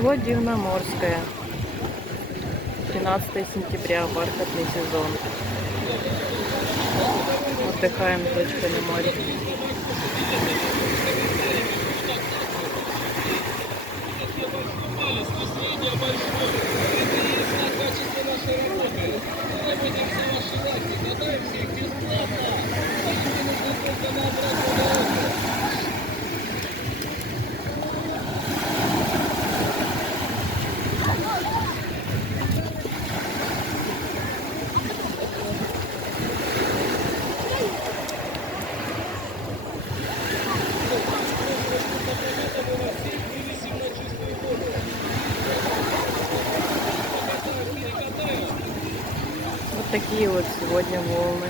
Село Дивноморское. 13 сентября, бархатный сезон. Отдыхаем с дочкой на море. Вот такие вот сегодня волны.